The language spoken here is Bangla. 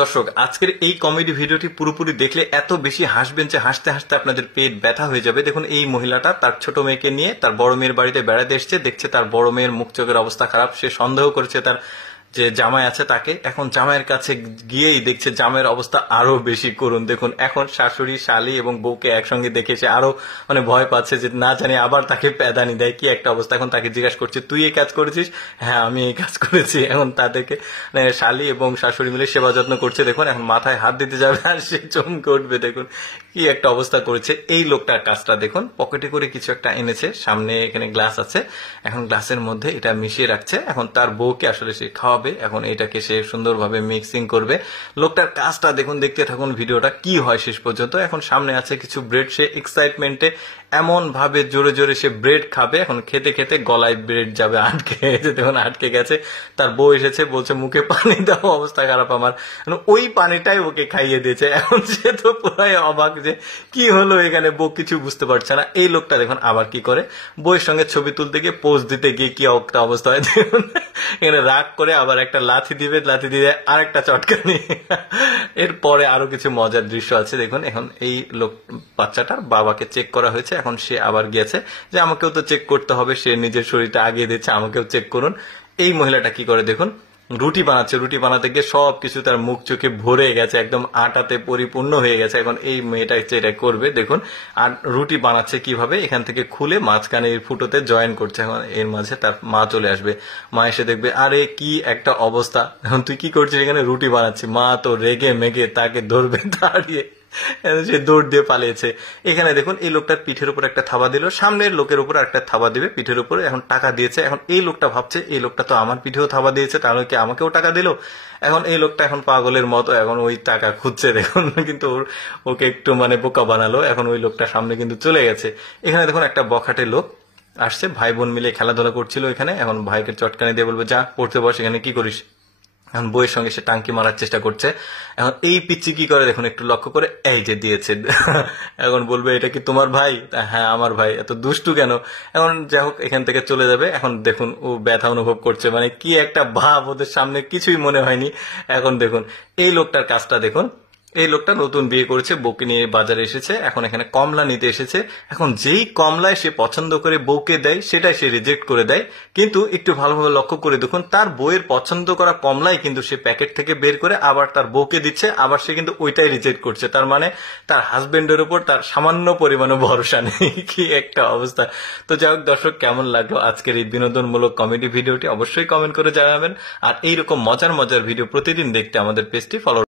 দর্শক, আজকের এই কমেডি ভিডিওটি পুরোপুরি দেখলে এত বেশি হাসবেন যে হাসতে হাসতে আপনাদের পেট ব্যথা হয়ে যাবে। দেখুন, এই মহিলাটা তার ছোট মেয়েকে নিয়ে তার বড় মেয়ের বাড়িতে বেড়াতে এসছে। দেখছে তার বড় মেয়ের মুখ চোখের অবস্থা খারাপ। সে সন্দেহ করেছে তার যে জামাই আছে তাকে। এখন জামাইয়ের কাছে গিয়েই দেখছে জামাইয়ের অবস্থা আরো বেশি করুন। দেখুন, এখন শাশুড়ি, শালি এবং বউকে একসঙ্গে দেখে সে আরো ভয় পাচ্ছে যে না জানি আবার তাকে প্যাদানি দেয়, কি একটা অবস্থা। এখন তাকে জিজ্ঞাসা করছে, তুই এই কাজ করেছিস? হ্যাঁ, আমি এই কাজ করেছি। এখন তাদেরকে শালি এবং শাশুড়ি মিলে সেবা যত্ন করছে। দেখুন, এখন মাথায় হাত দিতে যাবে আর সে চমকে উঠবে। দেখুন কি একটা অবস্থা করেছে। এই লোকটার কাজটা দেখুন, পকেটে করে কিছু একটা এনেছে, সামনে এখানে গ্লাস আছে, এখন গ্লাসের মধ্যে এটা মিশিয়ে রাখছে। এখন তার বউকে আসলে সে খাওয়াবে। এখন এটাকে সে সুন্দরভাবে মিক্সিং করবে। লোকটার কাজটা দেখুন, দেখতে থাকুন ভিডিওটা কি হয় শেষ পর্যন্ত। এখন সামনে আছে কিছু ব্রেড, সে এক্সাইটমেন্টে এমন ভাবে জোরে জোরে সে ব্রেড খাবে। এখন খেতে খেতে গলায় ব্রেড যাবে আটকে গেছে। দেখুন আটকে গেছে। তার বউ এসেছে, বলছে মুখে পানি দাও, অবস্থা খারাপ আমার। ওই পানিটাই ওকে খাইয়ে দিয়েছে। এখন সে তো পুরাই অবাক যে কি হলো এখানে, বউ কিছু বুঝতে পারছে না। এই লোকটা দেখুন আবার কি করে, বউয়ের সঙ্গে ছবি তুলতে গিয়ে পোজ দিতে গিয়ে কি একটা অবস্থা হয় দেখুন। এখানে রাগ করে আবার একটা লাথি দিবে, লাথি দিয়ে আরেকটা চটকানি। এরপরে আরো কিছু মজার দৃশ্য আছে দেখুন। এখন এই লোক বাচ্চাটার বাবাকে চেক করা হয়েছে। এখন সে আবার গিয়েছে যে আমাকেও তো চেক করতে হবে, সে নিজের শরীরটা আগিয়ে দিচ্ছে, আমাকেও চেক করুন। এই মহিলাটা কি করে দেখুন, রুটি বানাচ্ছে। রুটি বানাতে গিয়ে সবকিছু তার মুখ চোখে ভরে গেছে, একদম আটাতে পরিপূর্ণ হয়ে গেছে। এখন এই মেয়েটা এটা করবে দেখুন। আর রুটি বানাচ্ছে কিভাবে, এখান থেকে খুলে মাঝখানে এই ফুটোতে জয়েন করছে। এখন এর মাঝে তার মা চলে আসবে। মা এসে দেখবে, আরে কি একটা অবস্থা, এখন তুই কি করছিস এখানে? রুটি বানাচ্ছি। মা তো রেগে মেগে তাকে ধরবে, দাঁড়িয়ে সে দৌড় দিয়ে পালিয়েছে। এখানে দেখুন, এই লোকটার পিঠের উপর একটা থাবা দিল, সামনের লোকের উপর একটা থাবা দিবে পিঠের উপরে। এখন টাকা দিয়েছে। এখন এই লোকটা ভাবছে এই লোকটা তো আমার পিঠেও থাবা দিয়েছে, তাহলে কি আমাকেও টাকা দিল? এখন এই লোকটা এখন পাগলের মতো এখন ওই টাকা খুঁজছে দেখুন। কিন্তু ওকে একটু বোকা বানালো। এখন ওই লোকটা সামনে কিন্তু চলে গেছে। এখানে দেখুন একটা বখাটে লোক আসছে, ভাই বোন মিলে খেলাধুলা করছিল এখানে। এখন ভাইকে চটকানি দিয়ে বলবে, যা পড়তে বস, এখানে কি করিস? এখন বইয়ের সঙ্গে সে টাঙ্কি মারার চেষ্টা করছে। এখন এই পিচ্চি কি করে দেখুন, একটু লক্ষ্য করে, এই যে দিয়েছে। এখন বলবে, এটা কি তোমার ভাই? হ্যাঁ আমার ভাই। এত দুষ্টু কেন? এখন যাই হোক, এখান থেকে চলে যাবে। এখন দেখুন ও ব্যথা অনুভব করছে, কি একটা ভাব, ওদের সামনে কিছুই মনে হয়নি। এখন দেখুন এই লোকটার কাজটা দেখুন। এই লোকটা নতুন বিয়ে করেছে, বউকে নিয়ে বাজারে এসেছে। এখন এখানে কমলা নিতে এসেছে। এখন যেই কমলায় সে পছন্দ করে বউকে দেয়, সেটাই সে রিজেক্ট করে দেয়। কিন্তু একটু ভালোভাবে লক্ষ্য করে দেখুন, তার বউয়ের পছন্দ করা কমলাই কিন্তু সে প্যাকেট থেকে বের করে আবার তার বউকে দিচ্ছে, আবার সে কিন্তু ওইটাই রিজেক্ট করছে। তার তার হাজবেন্ডের উপর তার সামান্য পরিমাণে ভরসা নেই। কি একটা অবস্থা। তো যাই হোক দর্শক, কেমন লাগলো আজকের এই বিনোদনমূলক কমেডি ভিডিওটি অবশ্যই কমেন্ট করে জানাবেন। আর এইরকম মজার মজার ভিডিও প্রতিদিন দেখতে আমাদের পেজটি ফলো